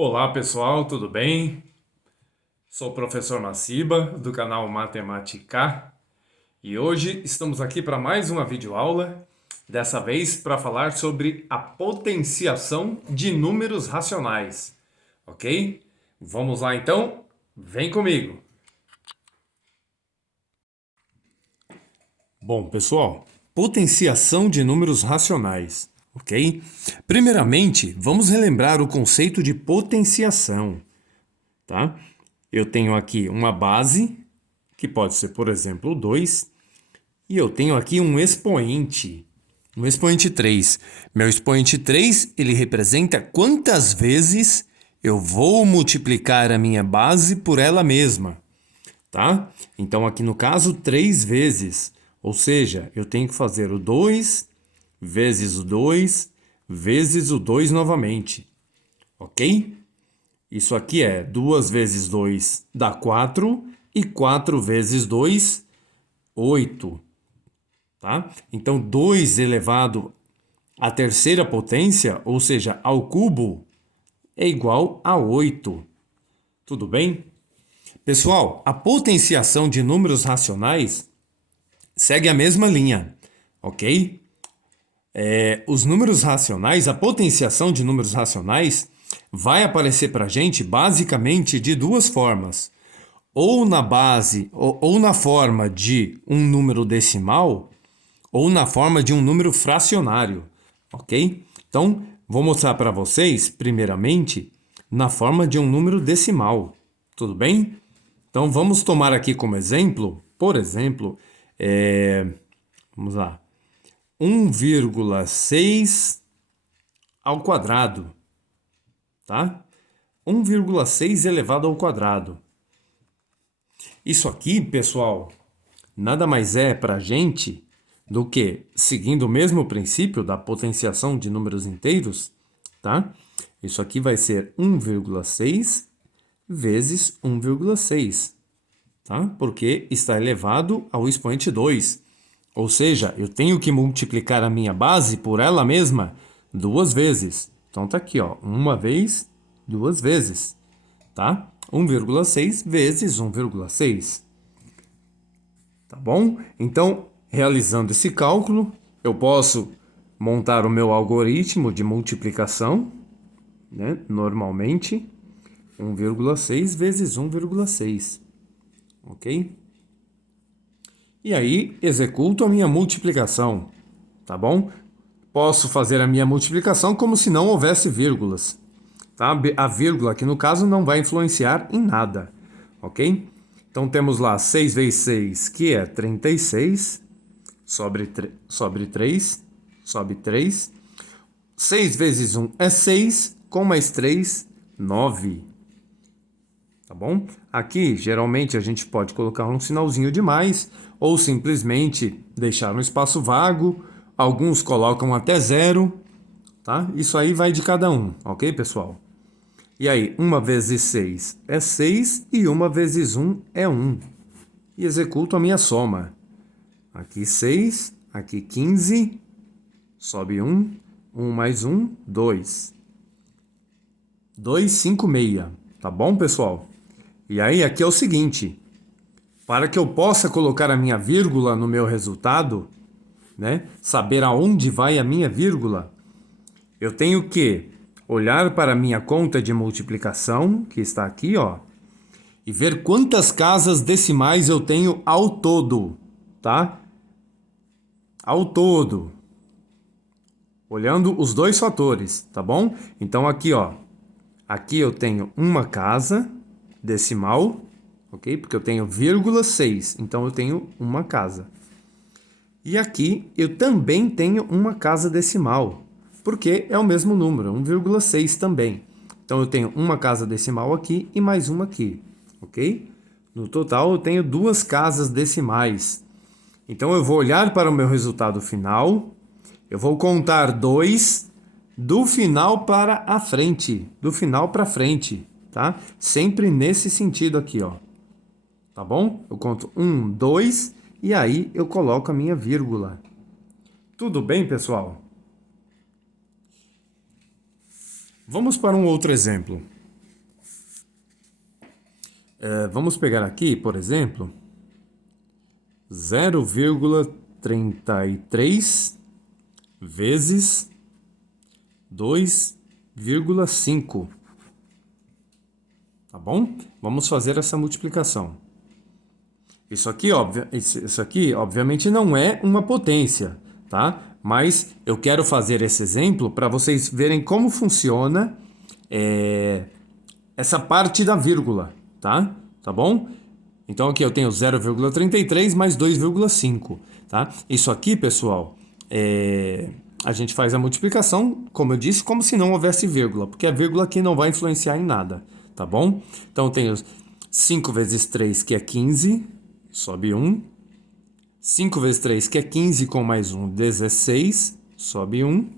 Olá pessoal, tudo bem? Sou o professor Maciba, do canal Matemática, e hoje estamos aqui para mais uma videoaula, dessa vez para falar sobre a potenciação de números racionais, ok? Vamos lá então? Vem comigo! Bom, pessoal, potenciação de números racionais, ok? Primeiramente, vamos relembrar o conceito de potenciação, tá? Eu tenho aqui uma base, que pode ser, por exemplo, 2, e eu tenho aqui um expoente 3. Meu expoente 3, ele representa quantas vezes eu vou multiplicar a minha base por ela mesma, tá? Então, aqui no caso, 3 vezes, ou seja, eu tenho que fazer o 2 vezes o 2 vezes o 2 novamente, ok? Isso aqui é 2 vezes 2 dá 4 e 4 vezes 2, 8. Tá? Então, 2 elevado à terceira potência, ou seja, ao cubo, é igual a 8. Tudo bem? Pessoal, a potenciação de números racionais segue a mesma linha, ok? Os números racionais, a potenciação de números racionais vai aparecer para a gente basicamente de duas formas. Ou na base, ou na forma de um número decimal, ou na forma de um número fracionário, ok? Então, vou mostrar para vocês, primeiramente, na forma de um número decimal, tudo bem? Então, vamos tomar aqui como exemplo, por exemplo, vamos lá, 1,6 ao quadrado, tá? 1,6 elevado ao quadrado. Isso aqui, pessoal, nada mais é para a gente do que, seguindo o mesmo princípio da potenciação de números inteiros, tá? Isso aqui vai ser 1,6 vezes 1,6, tá? Porque está elevado ao expoente 2. Ou seja, eu tenho que multiplicar a minha base por ela mesma duas vezes. Então tá aqui, ó, uma vez, duas vezes, tá? 1,6 vezes 1,6. Tá bom? Então, realizando esse cálculo, eu posso montar o meu algoritmo de multiplicação, né? Normalmente, 1,6 vezes 1,6, ok? E aí, executo a minha multiplicação, tá bom? Posso fazer a minha multiplicação como se não houvesse vírgulas, tá? A vírgula aqui no caso não vai influenciar em nada, ok? Então temos lá 6 vezes 6, que é 36, sobre 3, sobe 3. 6 vezes 1 é 6, com mais 3, 9. Tá bom? Aqui, geralmente, a gente pode colocar um sinalzinho de mais, ou simplesmente deixar um espaço vago. Alguns colocam até zero, tá? Isso aí vai de cada um, ok, pessoal? E aí, 1 vezes 6 é 6 e 1 vezes 1 é 1. E executo a minha soma. Aqui 6, aqui 15, sobe 1, 1 mais 1, 2. 256, tá bom, pessoal? E aí, aqui é o seguinte, para que eu possa colocar a minha vírgula no meu resultado, né, saber aonde vai a minha vírgula, eu tenho que olhar para a minha conta de multiplicação, que está aqui, ó, e ver quantas casas decimais eu tenho ao todo, tá? Ao todo. Olhando os dois fatores, tá bom? Então aqui, ó, aqui eu tenho uma casa decimal, ok? Porque eu tenho 0,6, então eu tenho uma casa. E aqui eu também tenho uma casa decimal, porque é o mesmo número, 1,6 também. Então eu tenho uma casa decimal aqui e mais uma aqui, ok? No total eu tenho duas casas decimais. Então eu vou olhar para o meu resultado final, eu vou contar 2 do final para a frente, do final para frente, tá? Sempre nesse sentido aqui, ó. Tá bom? Eu conto 1, 2 e aí eu coloco a minha vírgula. Tudo bem, pessoal? Vamos para um outro exemplo. Vamos pegar aqui, por exemplo, 0,33 vezes 2,5. Tá bom? Vamos fazer essa multiplicação. Isso aqui, obviamente, não é uma potência, tá? Mas eu quero fazer esse exemplo para vocês verem como funciona essa parte da vírgula, tá? Tá bom? Então aqui eu tenho 0,33 mais 2,5, tá? Isso aqui, pessoal, a gente faz a multiplicação, como eu disse, como se não houvesse vírgula, porque a vírgula aqui não vai influenciar em nada, tá bom? Então eu tenho 5 vezes 3, que é 15, sobe 1. 5 vezes 3, que é 15, com mais 1, 16, sobe 1.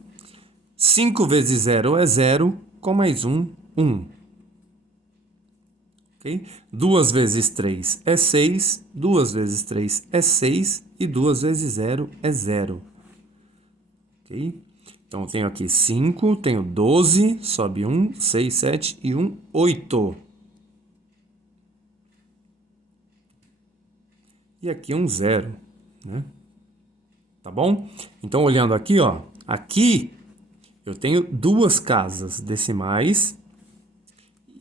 5 vezes 0 é 0, com mais 1, 1. Okay? 2 vezes 3 é 6, 2 vezes 3 é 6 e 2 vezes 0 é 0. Okay? Então eu tenho aqui 5, tenho 12, sobe 1, 6, 7 e 1, 8. E aqui um 0, né? Tá bom? Então olhando aqui, ó, aqui eu tenho duas casas decimais.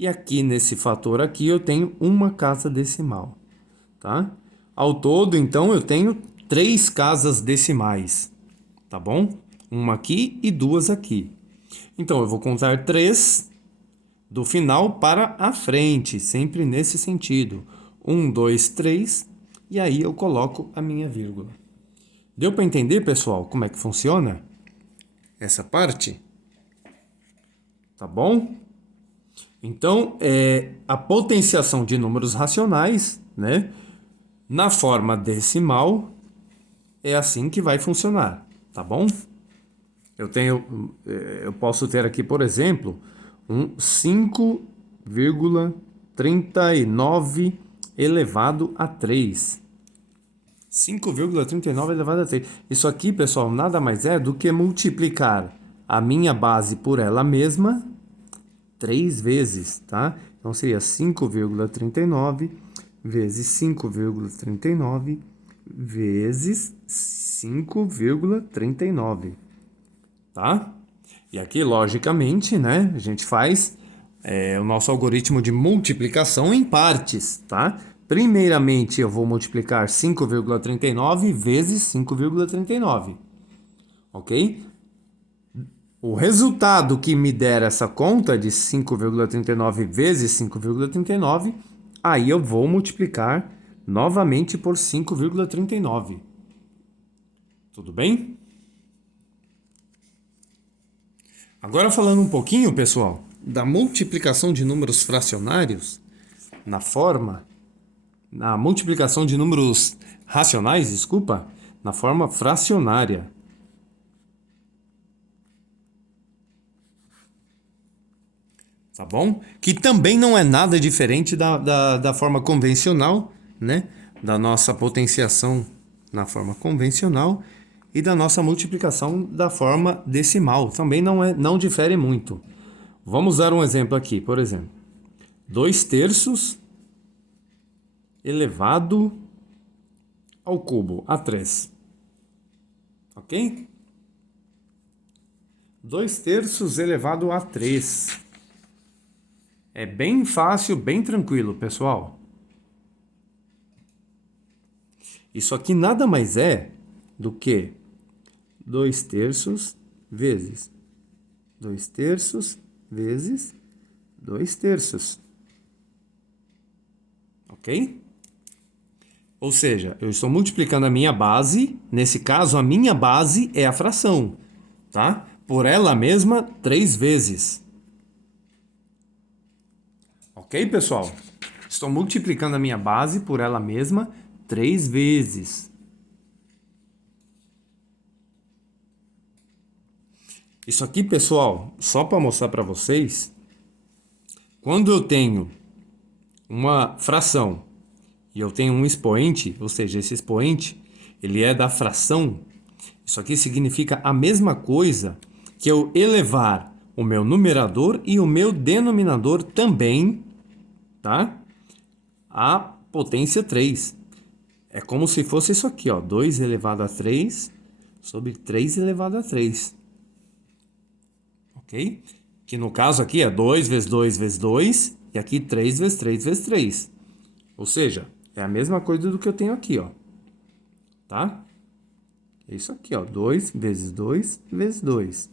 E aqui nesse fator aqui eu tenho uma casa decimal, tá? Ao todo, então, eu tenho 3 casas decimais, tá bom? Uma aqui e 2 aqui. Então, eu vou contar 3 do final para a frente, sempre nesse sentido. 1, 2, 3, e aí eu coloco a minha vírgula. Deu para entender, pessoal, como é que funciona essa parte? Tá bom? Então, a potenciação de números racionais, né, na forma decimal, é assim que vai funcionar, tá bom? Eu posso ter aqui, por exemplo, um 5,39 elevado a 3. 5,39 elevado a 3. Isso aqui, pessoal, nada mais é do que multiplicar a minha base por ela mesma 3 vezes, tá? Então seria 5,39 vezes 5,39 vezes 5,39, tá? E aqui, logicamente, né, a gente faz o nosso algoritmo de multiplicação em partes, tá? Primeiramente, eu vou multiplicar 5,39 vezes 5,39, ok? O resultado que me der essa conta de 5,39 vezes 5,39, aí eu vou multiplicar novamente por 5,39. Tudo bem? Agora falando um pouquinho, pessoal, da multiplicação de números fracionários na multiplicação de números racionais, desculpa, na forma fracionária. Tá bom? Que também não é nada diferente da forma convencional, né? Da nossa potenciação na forma convencional e da nossa multiplicação da forma decimal. Também não difere muito. Vamos dar um exemplo aqui, por exemplo. 2 terços elevado ao cubo, a 3. Ok? 2 terços elevado a 3. É bem fácil, bem tranquilo, pessoal. Isso aqui nada mais é do que 2 terços vezes 2 terços vezes 2 terços. Ok? Ou seja, eu estou multiplicando a minha base, nesse caso a minha base é a fração, tá? Por ela mesma 3 vezes. Ok, pessoal? Estou multiplicando a minha base por ela mesma 3 vezes. Isso aqui, pessoal, só para mostrar para vocês, quando eu tenho uma fração e eu tenho um expoente, ou seja, esse expoente, ele é da fração, isso aqui significa a mesma coisa que eu elevar o meu numerador e o meu denominador também, tá? a potência 3. É como se fosse isso aqui, ó, 2 elevado a 3 sobre 3 elevado a 3. Ok? Que no caso aqui é 2 vezes 2 vezes 2, e aqui 3 vezes 3 vezes 3. Ou seja, é a mesma coisa do que eu tenho aqui, ó. Tá? É isso aqui, ó, 2 vezes 2 vezes 2.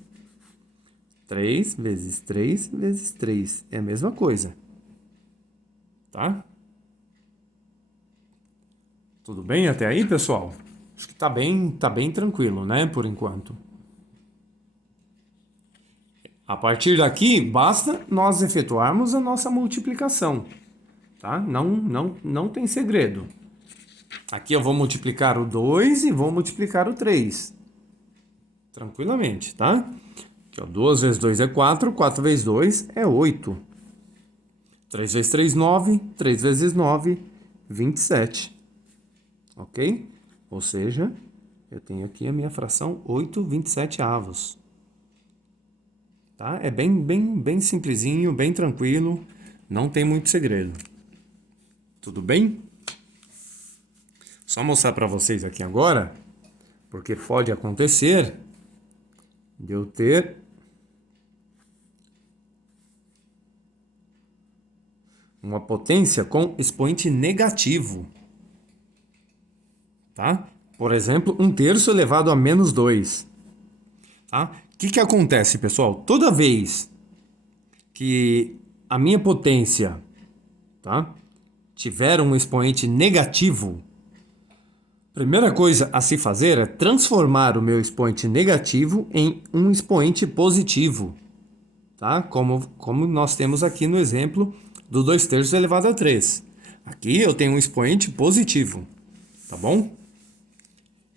3 vezes 3 vezes 3. É a mesma coisa. Tá? Tudo bem até aí, pessoal? Acho que tá bem tranquilo, né, por enquanto. A partir daqui, basta nós efetuarmos a nossa multiplicação, tá? Não tem segredo. Aqui eu vou multiplicar o 2 e vou multiplicar o 3. Tranquilamente, tá? Aqui, ó, 2 vezes 2 é 4, 4 vezes 2 é 8. 3 vezes 3, 9, 3 vezes 9, 27. Ok? Ou seja, eu tenho aqui a minha fração 8/27avos. Tá? É bem simplesinho, bem tranquilo, não tem muito segredo. Tudo bem? Só mostrar para vocês aqui agora, porque pode acontecer de eu ter uma potência com expoente negativo. Tá? Por exemplo, 1/3 elevado a menos 2. Tá? O que acontece, pessoal? Toda vez que a minha potência, tá, tiver um expoente negativo, a primeira coisa a se fazer é transformar o meu expoente negativo em um expoente positivo. Tá? Como nós temos aqui no exemplo do 2/3 elevado a 3. Aqui eu tenho um expoente positivo. Tá bom?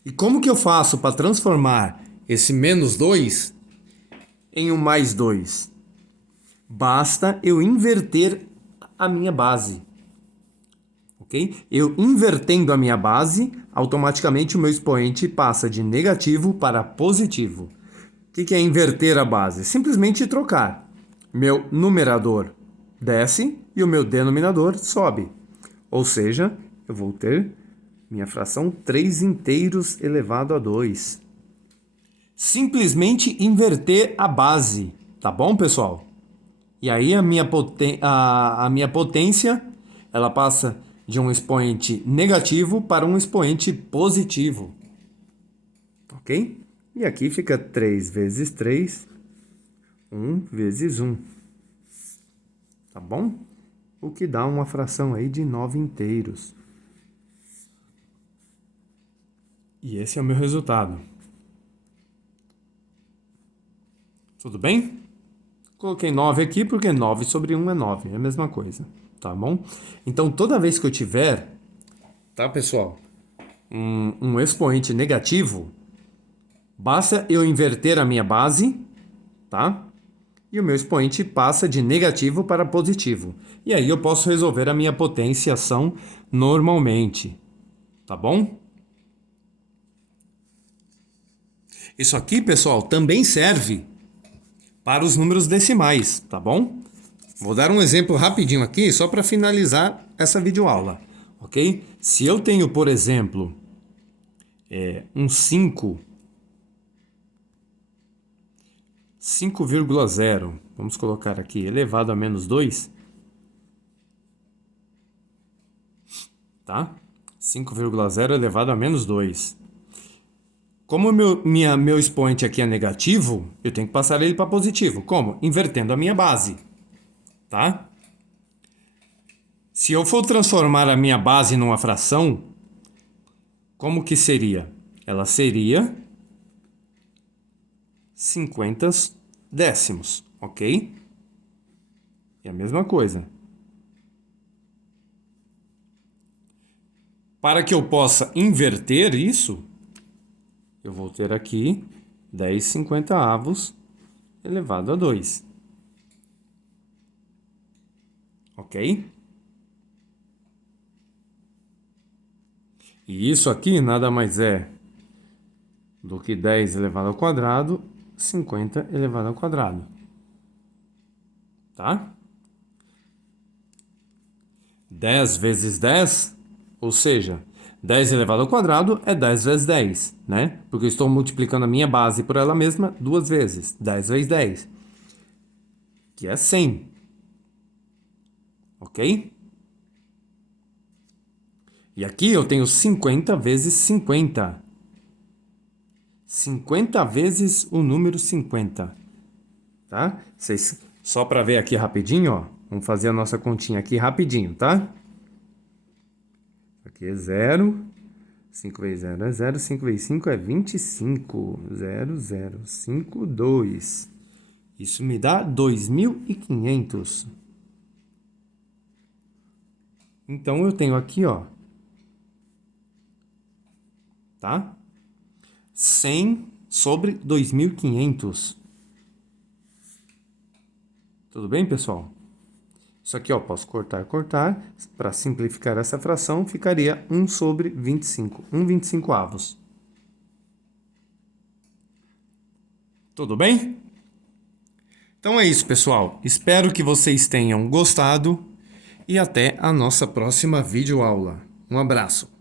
E como que eu faço para transformar esse menos 2 em um mais 2? Basta eu inverter a minha base. Ok? Eu invertendo a minha base, automaticamente o meu expoente passa de negativo para positivo. O que é inverter a base? Simplesmente trocar. Meu numerador desce e o meu denominador sobe. Ou seja, eu vou ter minha fração 3 elevado a 2. Simplesmente inverter a base, tá bom, pessoal? E aí a minha potência, ela passa de um expoente negativo para um expoente positivo. Ok? E aqui fica 3 vezes 3, 1 vezes 1. Tá bom? O que dá uma fração aí de 9/2. E esse é o meu resultado. Tudo bem? Coloquei 9 aqui porque 9 sobre 1 é 9, é a mesma coisa, tá bom? Então, toda vez que eu tiver, tá, pessoal, um expoente negativo, basta eu inverter a minha base, tá? E o meu expoente passa de negativo para positivo. E aí eu posso resolver a minha potenciação normalmente, tá bom? Isso aqui, pessoal, também serve para os números decimais, tá bom? Vou dar um exemplo rapidinho aqui, só para finalizar essa videoaula, ok? Se eu tenho, por exemplo, um 5,0, vamos colocar aqui, elevado a menos 2, tá? 5,0 elevado a menos 2. Como meu expoente aqui é negativo, eu tenho que passar ele para positivo. Como? Invertendo a minha base, tá? Se eu for transformar a minha base numa fração, como que seria? Ela seria 50 décimos, ok? É a mesma coisa. Para que eu possa inverter isso, eu vou ter aqui 10/50 elevado a 2. Ok? E isso aqui nada mais é do que 10 elevado ao quadrado, 50 elevado ao quadrado. Tá? 10 vezes 10, ou seja, 10 elevado ao quadrado é 10 vezes 10, né? Porque eu estou multiplicando a minha base por ela mesma duas vezes. 10 vezes 10, que é 100. Ok? E aqui eu tenho 50 vezes 50. 50 vezes o número 50. Tá? Só para ver aqui rapidinho, ó. Vamos fazer a nossa continha aqui rapidinho, tá? Aqui é 0. 5 vezes 0 é 0. 5 vezes 5 é 25. 0, 0, 5, 2. Isso me dá 2.500. Então, eu tenho aqui, ó. Tá? 100 sobre 2.500. Tudo bem, pessoal? Isso aqui, ó, posso cortar. Para simplificar essa fração, ficaria 1 sobre 25. 1/25. Tudo bem? Então é isso, pessoal. Espero que vocês tenham gostado e até a nossa próxima videoaula. Um abraço.